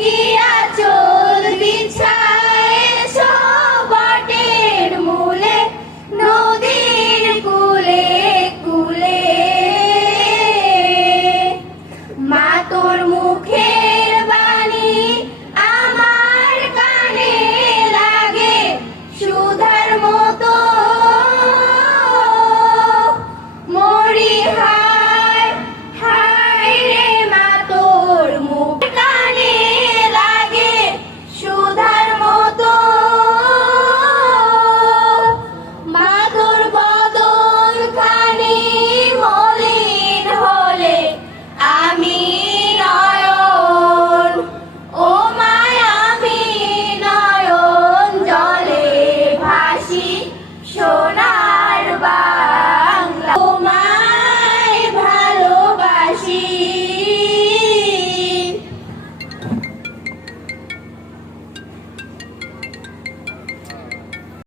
ইয়া চল বিছায় এসো বটের মূলে নদীর কূলে কূলে মা তোর মুখের বাণী আমার কানে লাগে সুধার মতো মরি হায় হায় রে মা তোর মুখ কানে লাগে সুধার মতো মা তোর বদন খানি মলিন হলে আমি নয়ন ও মায় আমি নয়ন জলে ভাসি সোনার বাংলা তোমায় ভালোবাসি।